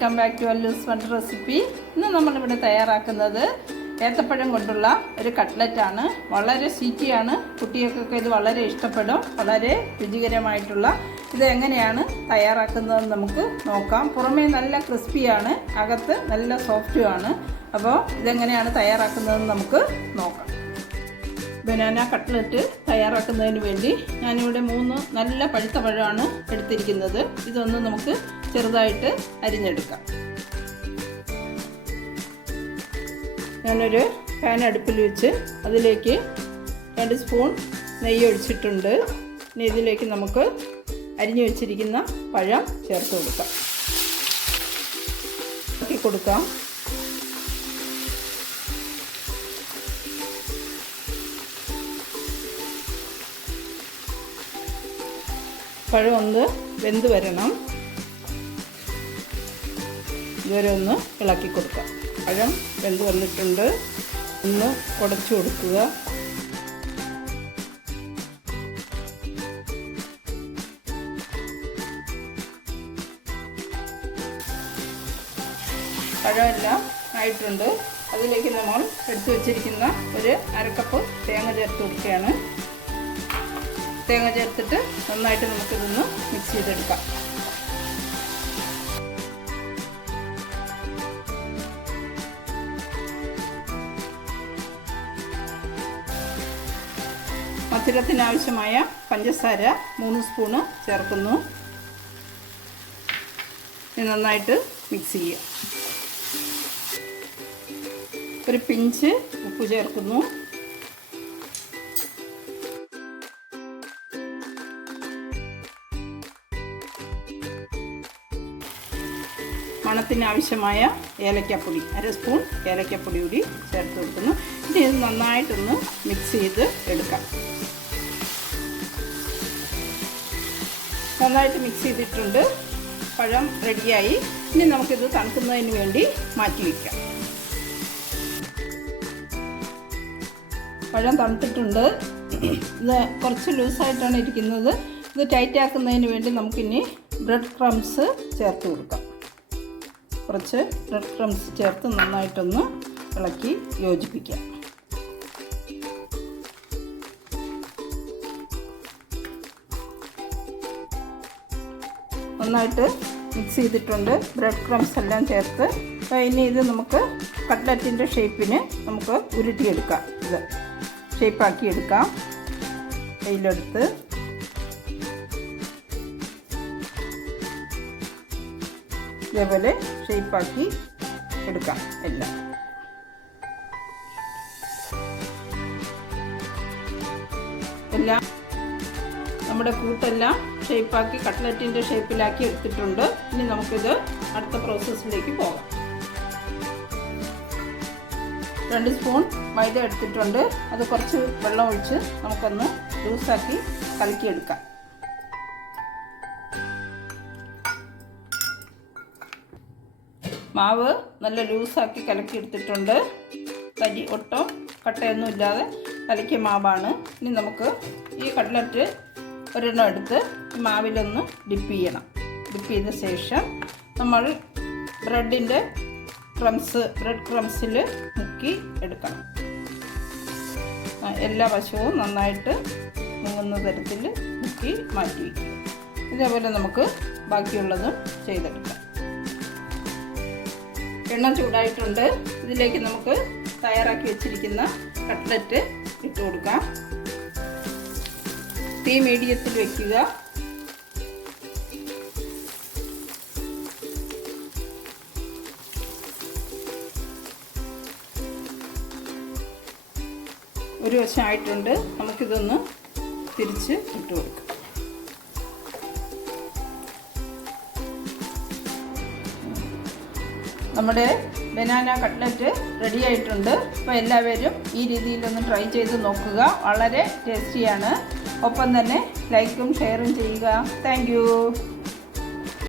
Welcome back to അല്ലൂസ് ഫണ്ട് recipe ഇന്ന് നമ്മളിവിടെ തയ്യാറാക്കുന്നത് ഏത്തപ്പഴം കൊണ്ടുള്ള ഒരു കട്ട്ലറ്റാണ് വളരെ സ്വീറ്റിയാണ് കുട്ടികൾക്കൊക്കെ ഇത് വളരെ ഇഷ്ടപ്പെടും. വളരെ രുചികരമായിട്ടുള്ള ഇത് എങ്ങനെയാണ് തയ്യാറാക്കുന്നതെന്ന് നമുക്ക് നോക്കാം. പുറമേ നല്ല ക്രിസ്പിയാണ് അകത്ത് നല്ല സോഫ്റ്റുമാണ് അപ്പോൾ ഇതെങ്ങനെയാണ് തയ്യാറാക്കുന്നതെന്ന് നമുക്ക് നോക്കാം. ബനാന കട്ട്ലറ്റ് തയ്യാറാക്കുന്നതിന് വേണ്ടി ഞാനിവിടെ മൂന്ന് നല്ല പഴുത്ത പഴമാണ് എടുത്തിരിക്കുന്നത്. ഇതൊന്ന് നമുക്ക് ചെറുതായിട്ട് അരിഞ്ഞെടുക്കാം. ഞാനൊരു പാൻ അടുപ്പിൽ വെച്ച് അതിലേക്ക് രണ്ട് സ്പൂൺ നെയ്യ് ഒഴിച്ചിട്ടുണ്ട്. ഇനി ഇതിലേക്ക് നമുക്ക് അരിഞ്ഞു വെച്ചിരിക്കുന്ന പഴം ചേർത്ത് കൊടുക്കാം. കൊടുക്കാം. പഴം ഒന്ന് വെന്ത് വരണം. ഇതുവരെ ഒന്ന് ഇളക്കി കൊടുക്കുക പഴം വെന്ത് വന്നിട്ടുണ്ട്. ഒന്ന് കുടച്ചു കൊടുക്കുക. പഴമെല്ലാം ആയിട്ടുണ്ട്. അതിലേക്ക് നമ്മൾ എടുത്തു വച്ചിരിക്കുന്ന ഒരു അരക്കപ്പ് തേങ്ങ ചേർത്ത് കൊടുക്കുകയാണ്. തേങ്ങ ചേർത്തിട്ട് നന്നായിട്ട് നമുക്കിതൊന്ന് മിക്സ് ചെയ്തെടുക്കാം. മധുരത്തിനാവശ്യമായ പഞ്ചസാര മൂന്ന് സ്പൂണ് ചേർക്കുന്നു. നന്നായിട്ട് മിക്സ് ചെയ്യുക. ഒരു പിഞ്ച് ഉപ്പ് ചേർക്കുന്നു. മണത്തിന് ആവശ്യമായ ഏലക്കപ്പൊടി അര സ്പൂൺ ഏലക്കപ്പൊടി കൂടി ചേർത്ത് കൊടുക്കുന്നു. ഇനി ഇത് നന്നായിട്ടൊന്ന് മിക്സ് ചെയ്ത് എടുക്കാം. നന്നായിട്ട് മിക്സ് ചെയ്തിട്ടുണ്ട്. പഴം റെഡിയായി ഇനി നമുക്കിത് തണുക്കുന്നതിന് വേണ്ടി മാറ്റി വയ്ക്കാം പഴം തണുത്തിട്ടുണ്ട്. ഇത് കുറച്ച് ലൂസായിട്ടാണ് ഇരിക്കുന്നത്. ഇത് ടൈറ്റാക്കുന്നതിന് വേണ്ടി നമുക്കിനി ബ്രെഡ് ക്രംസ് ചേർത്ത് കൊടുക്കാം. കുറച്ച് ബ്രെഡ് ക്രംസ് ചേർത്ത് നന്നായിട്ടൊന്ന് ഇളക്കി യോജിപ്പിക്കാം. നന്നായിട്ട് മിക്സ് ചെയ്തിട്ടുണ്ട് ബ്രെഡ് ക്രംസ് എല്ലാം ചേർത്ത്. ഇനി ഇത് നമുക്ക് കട്ട്ലറ്റിന്റെ ഷേപ്പിന് നമുക്ക് ഉരുട്ടിയെടുക്കാം. ഇത് ഷേപ്പാക്കി എടുക്കാം. കയ്യിലെടുത്ത് ഇതേപോലെ ഷേപ്പാക്കി എടുക്കാം. എല്ലാം. എല്ലാം നമ്മുടെ കൂട്ടെല്ലാം ഷേപ്പാക്കി കട്ട്ലറ്റിന്റെ ഷേപ്പിലാക്കി എടുത്തിട്ടുണ്ട്. ഇനി നമുക്കിത് അടുത്ത പ്രോസസ്സിലേക്ക് പോകാം. രണ്ട് സ്പൂൺ മൈദ എടുത്തിട്ടുണ്ട്. അത് കുറച്ച് വെള്ളം ഒഴിച്ച് നമുക്കൊന്ന് ലൂസാക്കി കലക്കിയെടുക്കാം. മാവ് നല്ല ലൂസാക്കി കലക്കി എടുത്തിട്ടുണ്ട് തരി ഒട്ടും കട്ടയൊന്നും ഇല്ലാതെ കലക്കിയ മാവാണ്. ഇനി നമുക്ക് ഈ കട്ട്ലറ്റ് ഒരെണ്ണം എടുത്ത് മാവിലൊന്ന് ഡിപ്പ് ചെയ്യണം. ഡിപ്പ് ചെയ്ത ശേഷം നമ്മൾ ബ്രെഡിന്റെ ക്രംസ് ബ്രെഡ് ക്രംസിൽ മുക്കി എടുക്കണം. എല്ലാ വശവും നന്നായിട്ട് മുങ്ങുന്ന തരത്തിൽ മുക്കി മാറ്റി വയ്ക്കുക. ഇതേപോലെ നമുക്ക് ബാക്കിയുള്ളതും ചെയ്തെടുക്കാം. എണ്ണ ചൂടായിട്ടുണ്ട്. ഇതിലേക്ക് നമുക്ക് തയ്യാറാക്കി വെച്ചിരിക്കുന്ന കട്ട്ലറ്റ് ഇട്ട് കൊടുക്കാം. തീ മീഡിയത്തിൽ വെക്കുക. ഒരു വശമായിട്ടുണ്ട് നമുക്കിതൊന്ന് തിരിച്ച് ഇട്ട് കൊടുക്കാം. നമ്മുടെ ബനാന കട്ട്ലറ്റ് റെഡി ആയിട്ടുണ്ട്. അപ്പോൾ എല്ലാവരും ഈ രീതിയിലൊന്ന് ട്രൈ ചെയ്ത് നോക്കുക. വളരെ ടേസ്റ്റിയാണ് ഒപ്പം തന്നെ ലൈക്കും ഷെയറും ചെയ്യുക. താങ്ക്